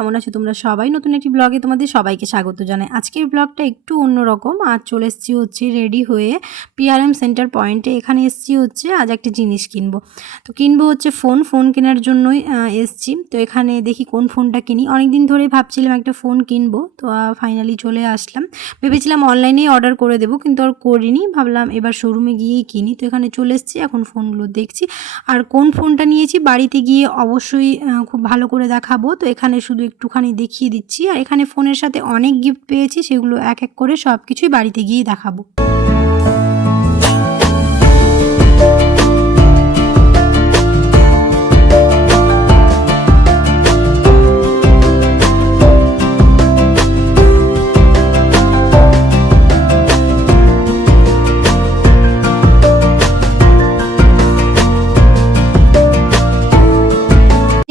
কেমন আছো তোমরা সবাই? নতুন একটি ব্লগে তোমাদের সবাইকে স্বাগত জানাই। আজকের ব্লগটা একটু অন্যরকম। আজ চলে এসেছি হচ্ছে রেডি হয়ে পিআরএম সেন্টার পয়েন্টে। এখানে এসেছি হচ্ছে আজ একটা জিনিস কিনবো। তো কিনবো হচ্ছে ফোন কেনার জন্যই এসেছি। তো এখানে দেখি কোন ফোনটা কিনি। অনেকদিন ধরেই ভাবছিলাম একটা ফোন কিনবো, তো ফাইনালি চলে আসলাম। ভেবেছিলাম অনলাইনেই অর্ডার করে দেবো, কিন্তু আর করিনি। ভাবলাম এবার শোরুমে গিয়েই কিনি। তো এখানে চলে এসেছি, এখন ফোনগুলো দেখছি। আর কোন ফোনটা নিয়েছি বাড়িতে গিয়ে অবশ্যই খুব ভালো করে দেখাবো। তো এখানে শুধু একটুখানি দেখিয়ে দিচ্ছি। আর এখানে ফোনের সাথে অনেক গিফট পেয়েছি, সেগুলো এক এক করে সব কিছুই বাড়িতে গিয়েই দেখাবো।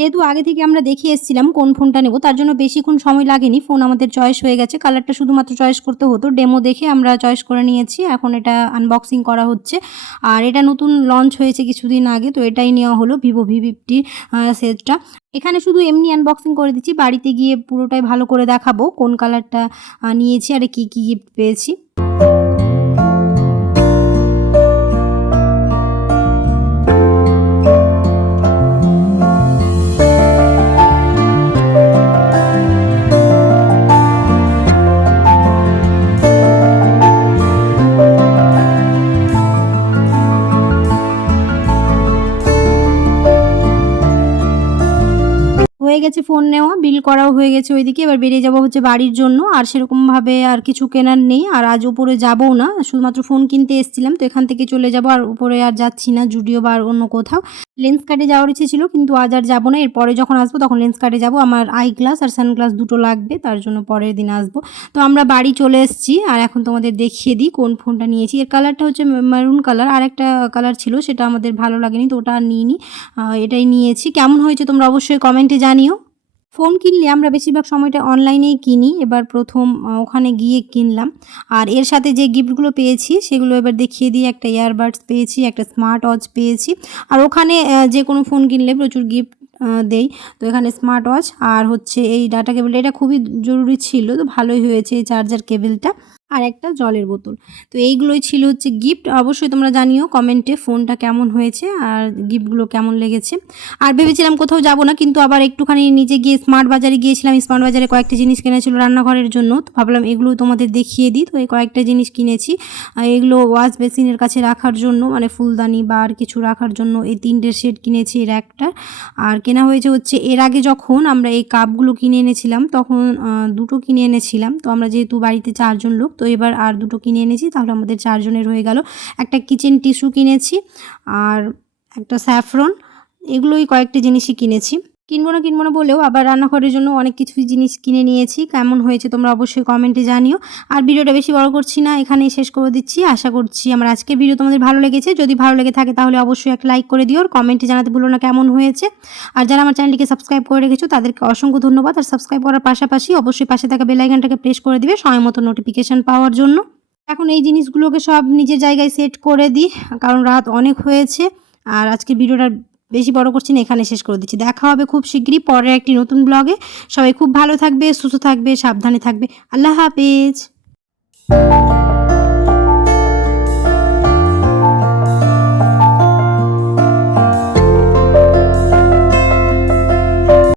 যেহেতু আগে থেকে আমরা দেখে এসেছিলাম কোন ফোনটা নেব, তার জন্য বেশিক্ষণ সময় লাগেনি। ফোন আমাদের চয়েস হয়ে গেছে। কালারটা শুধুমাত্র চয়েস করতে হতো, ডেমো দেখে আমরা চয়েস করে নিয়েছি। এখন এটা আনবক্সিং করা হচ্ছে। আর এটা নতুন লঞ্চ হয়েছে কিছুদিন আগে, তো এটাই নেওয়া হলো ভিভো V50 সেটটা। এখানে শুধু এমনি আনবক্সিং করে দিচ্ছি, বাড়িতে গিয়ে পুরোটাই ভালো করে দেখাবো কোন কালারটা নিয়েছি আর কি কি গিফট পেয়েছি। হয়ে গেছে ফোন নেওয়া, বিল করাও হয়ে গেছে ওইদিকে। এবার বেরিয়ে যাবো হচ্ছে বাড়ির জন্য। আর সেরকমভাবে আর কিছু কেনার নেই। আর আজ উপরে যাবও না, শুধুমাত্র ফোন কিনতে এসেছিলাম, তো এখান থেকে চলে যাব। আর উপরে আর যাচ্ছি না, জুডিও বা আর অন্য কোথাও। লেন্স কার্টে যাওয়ার ইচ্ছে ছিল, কিন্তু আজ আর যাবো না। এরপরে যখন আসবো তখন লেন্স কার্টে যাবো। আমার আই গ্লাস আর সানগ্লাস দুটো লাগবে, তার জন্য পরের দিন আসবো। তো আমরা বাড়ি চলে এসেছি। আর এখন তোমাদের দেখিয়ে দিই কোন ফোনটা নিয়েছি। এর কালারটা হচ্ছে মেরুন কালার। আর একটা কালার ছিল, সেটা আমাদের ভালো লাগেনি, তো ওটা আর নিইনি। এটাই নিয়েছি। কেমন হয়েছে তোমরা অবশ্যই কমেন্টে জানিও। ফোন কিনলে আমরা বেশিরভাগ সময়টা অনলাইনেই কিনি। এবার প্রথম ওখানে গিয়ে কিনলাম। আর এর সাথে যে গিফটগুলো পেয়েছি সেগুলো এবার দেখিয়ে দিই। একটা ইয়ারবাডস পেয়েছি, একটা স্মার্ট ওয়াচ পেয়েছি। আর ওখানে যে কোনো ফোন কিনলে প্রচুর গিফট দেই। তো এখানে স্মার্ট ওয়াচ আর হচ্ছে এই ডাটা কেবল, এটা খুবই জরুরি ছিল, তো ভালোই হয়েছে এই চার্জার কেবলটা। আর একটা জলের বোতল। তো এইগুলোই ছিল হচ্ছে গিফট। অবশ্যই তোমরা জানিও কমেন্টে ফোনটা কেমন হয়েছে আর গিফটগুলো কেমন লেগেছে। আর ভেবেছিলাম কোথাও যাব না, কিন্তু আবার একটুখানি নিজে গিয়ে স্মার্ট বাজারে গিয়েছিলাম। স্মার্ট বাজারে কয়েকটা জিনিস কেনা ছিল রান্নাঘরের জন্য, তো ভাবলাম এগুলো তোমাদের দেখিয়ে দিই। তো এই কয়েকটা জিনিস কিনেছি। এগুলো ওয়াশ বেসিনের কাছে রাখার জন্য, মানে ফুলদানি বা আর কিছু রাখার জন্য এই 3টে সেট কিনেছি এর একটা। আর কেনা হয়েছে হচ্ছে এর আগে যখন আমরা এই কাপগুলো কিনে এনেছিলাম তখন 2টো কিনে এনেছিলাম। তো আমরা যেহেতু বাড়িতে 4 জন লোক, তো এবার আর 2টো কিনে এনেছি, তাহলে আমাদের 4 জনের হয়ে গেল। একটা কিচেন টিস্যু কিনেছি আর একটা স্যাফরন। এগুলোই কয়েকটি জিনিসই কিনেছি। কিনবো না বলেও আবার রান্নাঘরের জন্য অনেক কিছুই জিনিস কিনে নিয়েছি। কেমন হয়েছে তোমরা অবশ্যই কমেন্টে জানিও। আর ভিডিওটা বেশি বড় করছি না, এখানেই শেষ করে দিচ্ছি। আশা করছি আমার আজকের ভিডিও তোমাদের ভালো লেগেছে। যদি ভালো লেগে থাকে তাহলে অবশ্যই একটা লাইক করে দিও, আর কমেন্টে জানাতে ভুলো না কেমন হয়েছে। আর যারা আমার চ্যানেলটিকে সাবস্ক্রাইব করে রেখেছো তাদেরকে অসংখ্য ধন্যবাদ। আর সাবস্ক্রাইব করার পাশাপাশি অবশ্যই পাশে থাকা বেল আইকনটাকে প্রেস করে দিবে সময় মতো নোটিফিকেশন পাওয়ার জন্য। এখন এই জিনিসগুলোকে সব নিজের জায়গায় সেট করে দিই, কারণ রাত অনেক হয়েছে। আর আজকের ভিডিওটা বেশি বড় করছি না, এখানে শেষ করে দিচ্ছি। দেখা হবে খুব শীঘ্রই পরের একটি নতুন ব্লগে। সবাই খুব ভালো থাকবে, সুস্থ থাকবে, সাবধানে থাকবে। আল্লাহ হাফেজ।